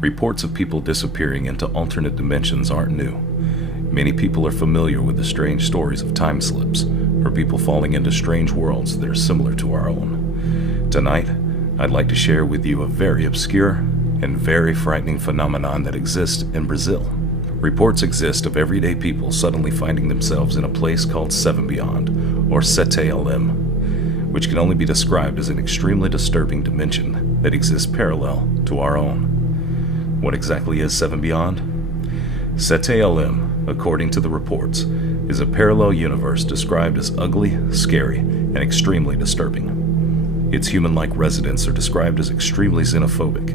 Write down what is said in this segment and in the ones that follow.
Reports of people disappearing into alternate dimensions aren't new. Many people are familiar with the strange stories of time slips, or people falling into strange worlds that are similar to our own. Tonight, I'd like to share with you a very obscure and very frightening phenomenon that exists in Brazil. Reports exist of everyday people suddenly finding themselves in a place called SevenBeyond, or 7LM, which can only be described as an extremely disturbing dimension that exists parallel to our own. What exactly is 7Beyond? 7LM, according to the reports, is a parallel universe described as ugly, scary, and extremely disturbing. Its human-like residents are described as extremely xenophobic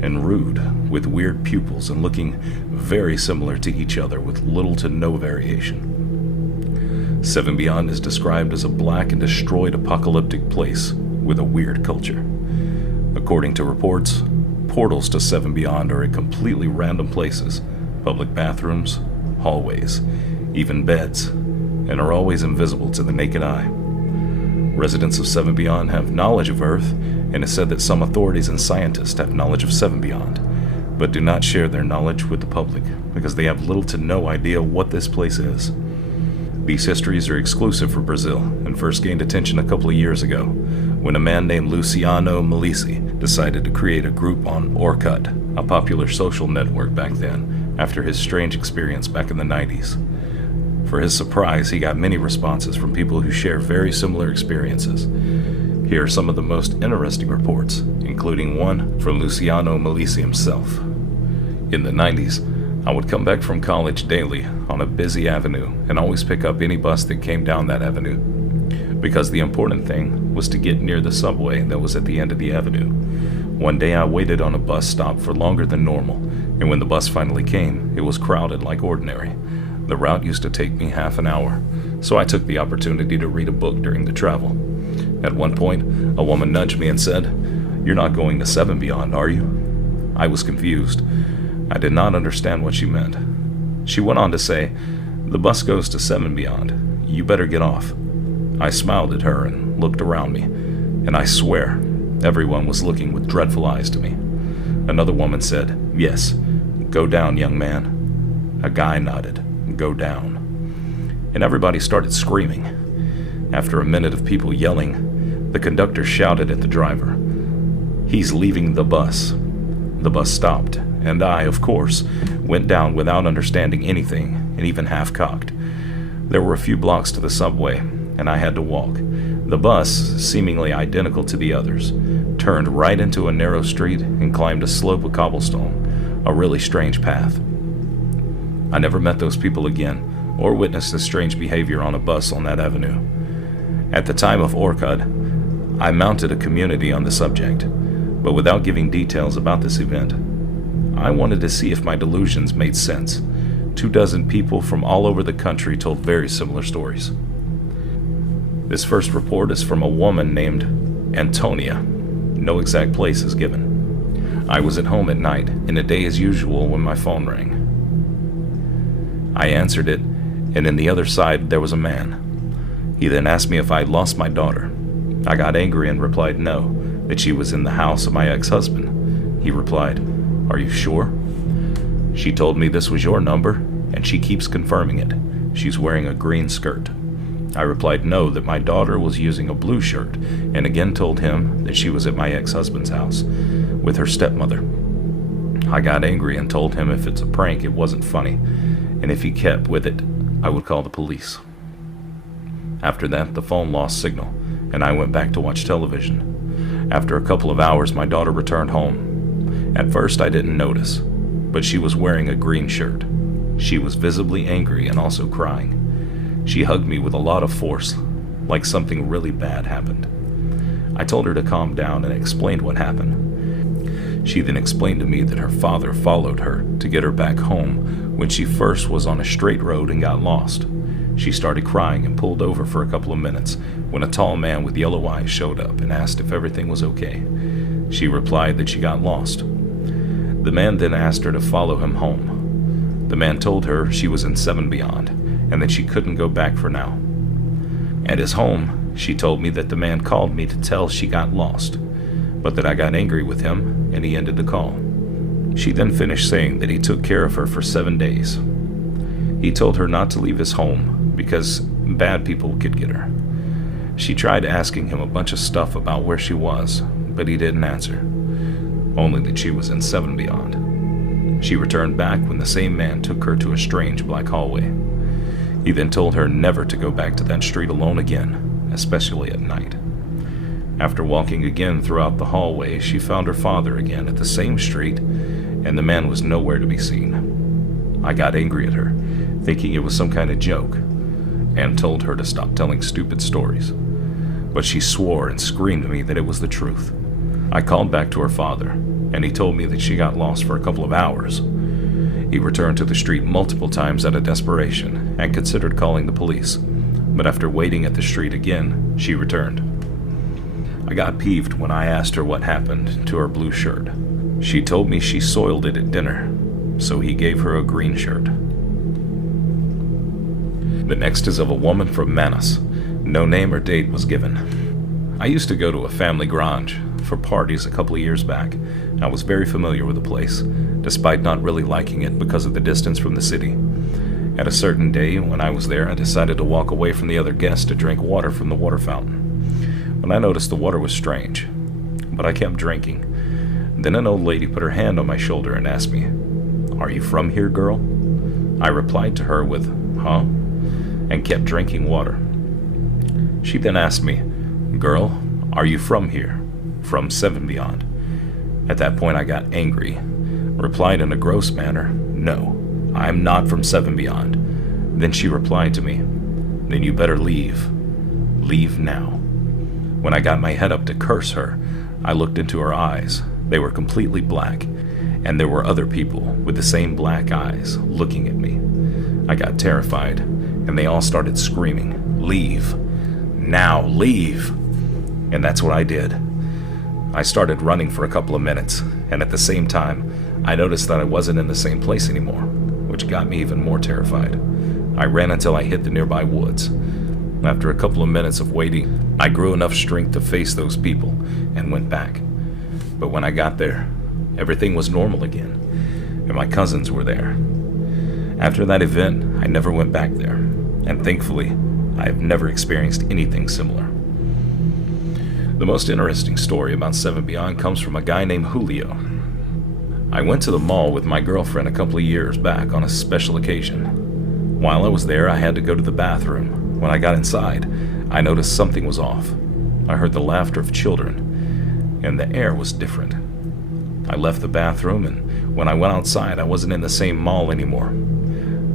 and rude, with weird pupils and looking very similar to each other with little to no variation. 7Beyond is described as a black and destroyed apocalyptic place with a weird culture. According to reports, portals to 7Beyond are at completely random places, public bathrooms, hallways, even beds, and are always invisible to the naked eye. Residents of 7Beyond have knowledge of Earth, and it's said that some authorities and scientists have knowledge of 7Beyond, but do not share their knowledge with the public because they have little to no idea what this place is. These histories are exclusive for Brazil and first gained attention a couple of years ago when a man named Luciano Malisi decided to create a group on Orkut, a popular social network back then, after his strange experience back in the 90s. For his surprise, he got many responses from people who share very similar experiences. Here are some of the most interesting reports, including one from Luciano Malisi himself. In the 90s, I would come back from college daily on a busy avenue and always pick up any bus that came down that avenue, because the important thing was to get near the subway that was at the end of the avenue. One day I waited on a bus stop for longer than normal, and when the bus finally came, it was crowded like ordinary. The route used to take me half an hour, so I took the opportunity to read a book during the travel. At one point, a woman nudged me and said, "You're not going to 7Beyond, are you?" I was confused. I did not understand what she meant. She went on to say, "The bus goes to 7Beyond. You better get off." I smiled at her and looked around me, and I swear, everyone was looking with dreadful eyes to me. Another woman said, "Yes, go down, young man." A guy nodded, "Go down." And everybody started screaming. After a minute of people yelling, the conductor shouted at the driver, "He's leaving the bus." The bus stopped, and I, of course, went down without understanding anything and even half-cocked. There were a few blocks to the subway, and I had to walk. The bus, seemingly identical to the others, turned right into a narrow street and climbed a slope of cobblestone, a really strange path. I never met those people again, or witnessed this strange behavior on a bus on that avenue. At the time of Orkut, I mounted a community on the subject, but without giving details about this event. I wanted to see if my delusions made sense. 24 people from all over the country told very similar stories. This first report is from a woman named Antonia. No exact place is given. I was at home at night, in a day as usual, when my phone rang. I answered it, and in the other side there was a man. He then asked me if I had lost my daughter. I got angry and replied no, that she was in the house of my ex-husband. He replied, "Are you sure?" She told me this was your number, and she keeps confirming it. She's wearing a green skirt. I replied no, that my daughter was using a blue shirt, and again told him that she was at my ex-husband's house with her stepmother. I got angry and told him if it's a prank, it wasn't funny, and if he kept with it, I would call the police. After that, the phone lost signal, and I went back to watch television. After a couple of hours, my daughter returned home. At first, I didn't notice, but she was wearing a green shirt. She was visibly angry and also crying. She hugged me with a lot of force, like something really bad happened. I told her to calm down and explained what happened. She then explained to me that her father followed her to get her back home when she first was on a straight road and got lost. She started crying and pulled over for a couple of minutes when a tall man with yellow eyes showed up and asked if everything was okay. She replied that she got lost. The man then asked her to follow him home. The man told her she was in SevenBeyond and that she couldn't go back for now. At his home, she told me that the man called me to tell she got lost, but that I got angry with him and he ended the call. She then finished saying that he took care of her for 7 days. He told her not to leave his home because bad people could get her. She tried asking him a bunch of stuff about where she was, but he didn't answer, only that she was in SevenBeyond. She returned back when the same man took her to a strange black hallway. He then told her never to go back to that street alone again, especially at night. After walking again throughout the hallway, she found her father again at the same street, and the man was nowhere to be seen. I got angry at her, thinking it was some kind of joke, and told her to stop telling stupid stories. But she swore and screamed at me that it was the truth. I called back to her father, and he told me that she got lost for a couple of hours. He returned to the street multiple times out of desperation and considered calling the police, but after waiting at the street again, she returned. I got peeved when I asked her what happened to her blue shirt. She told me she soiled it at dinner, so he gave her a green shirt. The next is of a woman from Manus. No name or date was given. I used to go to a family garage for parties a couple of years back. I was very familiar with the place, despite not really liking it because of the distance from the city. At a certain day when I was there, I decided to walk away from the other guests to drink water from the water fountain. When I noticed the water was strange, but I kept drinking. Then an old lady put her hand on my shoulder and asked me, "Are you from here, girl?" I replied to her with, "Huh?" and kept drinking water. She then asked me, "Girl, are you from here? From SevenBeyond?" At that point I got angry, replied in a gross manner, "No, I'm not from SevenBeyond." Then she replied to me, "Then you better leave. Leave now." When I got my head up to curse her, I looked into her eyes. They were completely black, and there were other people with the same black eyes looking at me. I got terrified, and they all started screaming, "Leave! Now, leave!" And that's what I did. I started running for a couple of minutes, and at the same time, I noticed that I wasn't in the same place anymore, which got me even more terrified. I ran until I hit the nearby woods. After a couple of minutes of waiting, I grew enough strength to face those people and went back. But when I got there, everything was normal again, and my cousins were there. After that event, I never went back there, and thankfully, I have never experienced anything similar. The most interesting story about SevenBeyond comes from a guy named Julio. I went to the mall with my girlfriend a couple of years back on a special occasion. While I was there, I had to go to the bathroom. When I got inside, I noticed something was off. I heard the laughter of children, and the air was different. I left the bathroom, and when I went outside, I wasn't in the same mall anymore.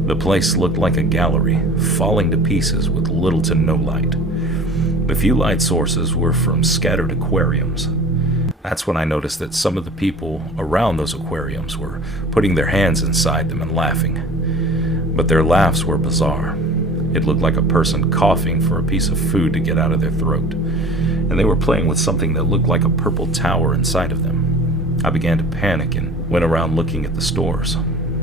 The place looked like a gallery, falling to pieces with little to no light. The few light sources were from scattered aquariums. That's when I noticed that some of the people around those aquariums were putting their hands inside them and laughing. But their laughs were bizarre. It looked like a person coughing for a piece of food to get out of their throat, and they were playing with something that looked like a purple tower inside of them. I began to panic and went around looking at the stores.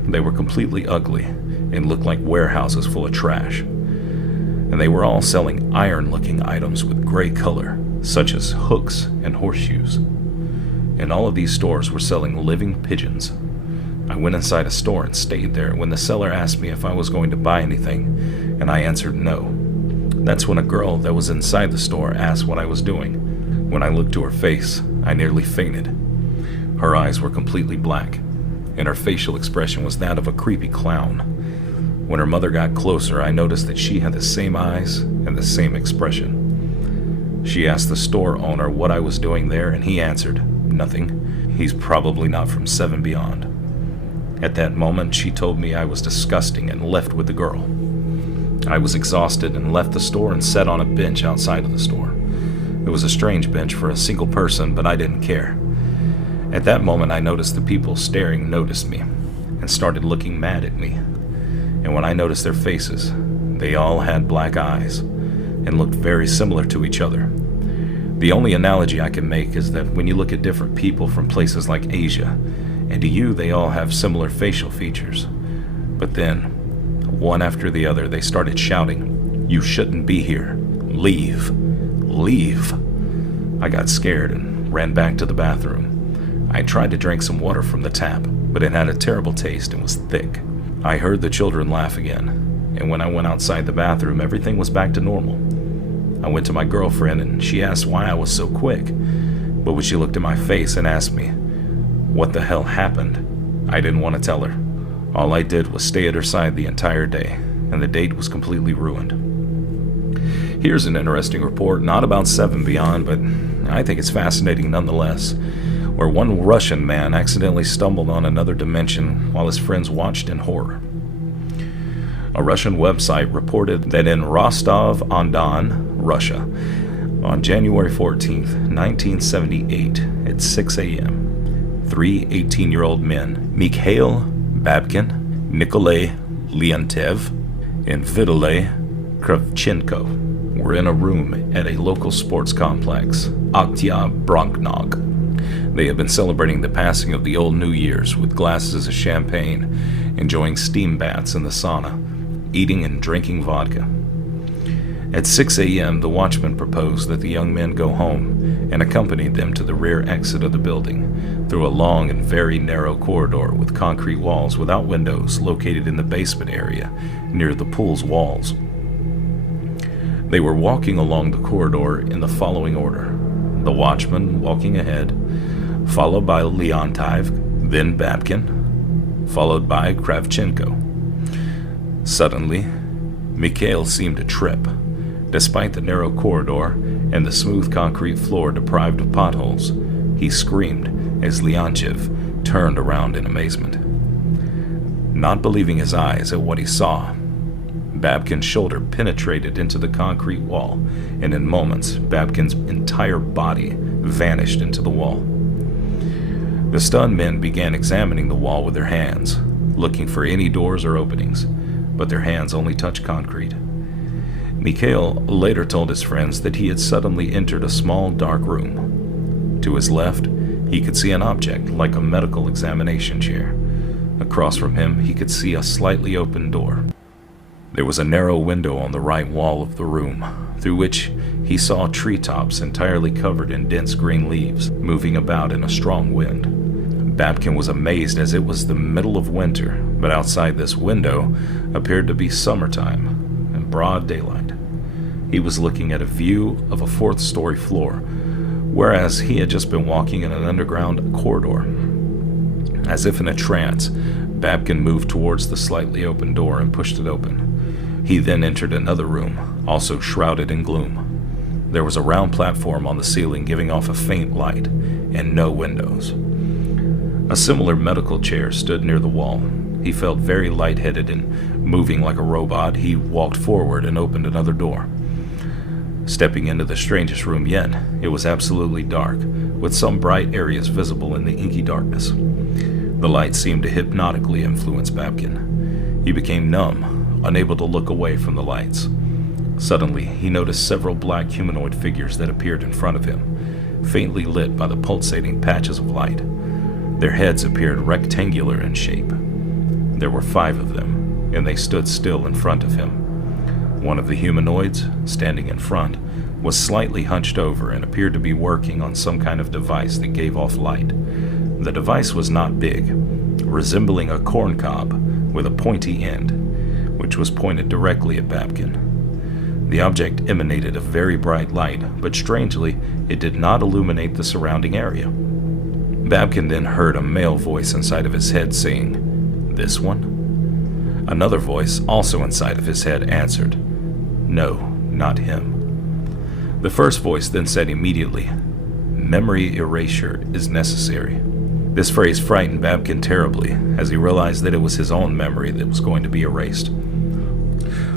They were completely ugly and looked like warehouses full of trash. And they were all selling iron-looking items with gray color, such as hooks and horseshoes. And all of these stores were selling living pigeons. I went inside a store and stayed there when the seller asked me if I was going to buy anything, and I answered no. That's when a girl that was inside the store asked what I was doing. When I looked to her face, I nearly fainted. Her eyes were completely black, and her facial expression was that of a creepy clown. When her mother got closer, I noticed that she had the same eyes and the same expression. She asked the store owner what I was doing there, and he answered, "Nothing. He's probably not from SevenBeyond." At that moment, she told me I was disgusting and left with the girl. I was exhausted and left the store and sat on a bench outside of the store. It was a strange bench for a single person, but I didn't care. At that moment, I noticed the people staring noticed me and started looking mad at me. And when I noticed their faces, They all had black eyes and looked very similar to each other. The only analogy I can make is that when you look at different people from places like Asia, and to you they all have similar facial features. But then, one after the other, they started shouting, "You shouldn't be here. Leave. Leave." I got scared and ran back to the bathroom. I tried to drink some water from the tap, but it had a terrible taste and was thick. I heard the children laugh again, and when I went outside the bathroom, everything was back to normal. I went to my girlfriend and she asked why I was so quick, but when she looked at my face and asked me what the hell happened, I didn't want to tell her. All I did was stay at her side the entire day, and the date was completely ruined. Here's an interesting report, not about SevenBeyond, but I think it's fascinating nonetheless, where one Russian man accidentally stumbled on another dimension while his friends watched in horror. A Russian website reported that in Rostov-on-Don, Russia, on January 14th, 1978, at 6 a.m., three 18-year-old men, Mikhail Babkin, Nikolay Leontev, and Vitaly Kravchenko, were in a room at a local sports complex, Oktyabroknog. They had been celebrating the passing of the old New Year's with glasses of champagne, enjoying steam baths in the sauna, eating and drinking vodka. At 6 a.m., the watchman proposed that the young men go home and accompanied them to the rear exit of the building through a long and very narrow corridor with concrete walls without windows located in the basement area near the pool's walls. They were walking along the corridor in the following order: the watchman walking ahead, followed by Leontiev, then Babkin, followed by Kravchenko. Suddenly, Mikhail seemed to trip. Despite the narrow corridor and the smooth concrete floor deprived of potholes, he screamed as Leontiev turned around in amazement. Not believing his eyes at what he saw, Babkin's shoulder penetrated into the concrete wall, and in moments, Babkin's entire body vanished into the wall. The stunned men began examining the wall with their hands, looking for any doors or openings, but their hands only touched concrete. Mikhail later told his friends that he had suddenly entered a small, dark room. To his left, he could see an object like a medical examination chair. Across from him, he could see a slightly open door. There was a narrow window on the right wall of the room, through which he saw treetops entirely covered in dense green leaves, moving about in a strong wind. Babkin was amazed as it was the middle of winter, but outside this window appeared to be summertime and broad daylight. He was looking at a view of a fourth-story floor, whereas he had just been walking in an underground corridor. As if in a trance, Babkin moved towards the slightly open door and pushed it open. He then entered another room, also shrouded in gloom. There was a round platform on the ceiling giving off a faint light, and no windows. A similar medical chair stood near the wall. He felt very lightheaded and, moving like a robot, he walked forward and opened another door. Stepping into the strangest room yet, it was absolutely dark, with some bright areas visible in the inky darkness. The light seemed to hypnotically influence Babkin. He became numb, unable to look away from the lights. Suddenly, he noticed several black humanoid figures that appeared in front of him, faintly lit by the pulsating patches of light. Their heads appeared rectangular in shape. There were 5 of them, and they stood still in front of him. One of the humanoids, standing in front, was slightly hunched over and appeared to be working on some kind of device that gave off light. The device was not big, resembling a corn cob with a pointy end, which was pointed directly at Babkin. The object emanated a very bright light, but strangely, it did not illuminate the surrounding area. Babkin then heard a male voice inside of his head saying, "This one?" Another voice, also inside of his head, answered, "No, not him." The first voice then said immediately, "Memory erasure is necessary." This phrase frightened Babkin terribly, as he realized that it was his own memory that was going to be erased.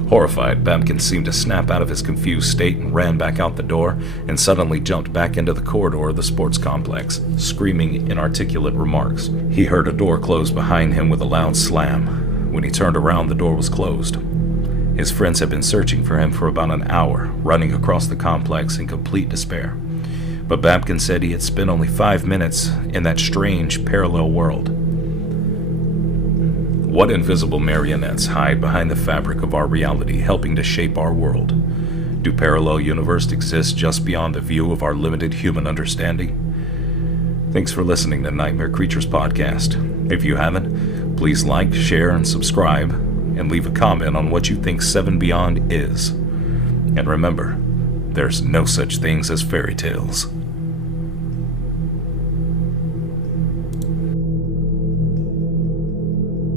Horrified, Babkin seemed to snap out of his confused state and ran back out the door, and suddenly jumped back into the corridor of the sports complex, screaming inarticulate remarks. He heard a door close behind him with a loud slam. When he turned around, the door was closed. His friends have been searching for him for about an hour, running across the complex in complete despair. But Babkin said he had spent only 5 minutes in that strange parallel world. What invisible marionettes hide behind the fabric of our reality, helping to shape our world? Do parallel universes exist just beyond the view of our limited human understanding? Thanks for listening to Nightmare Creatures Podcast. If you haven't, please like, share, and subscribe, and leave a comment on what you think SevenBeyond is. And remember, there's no such things as fairy tales.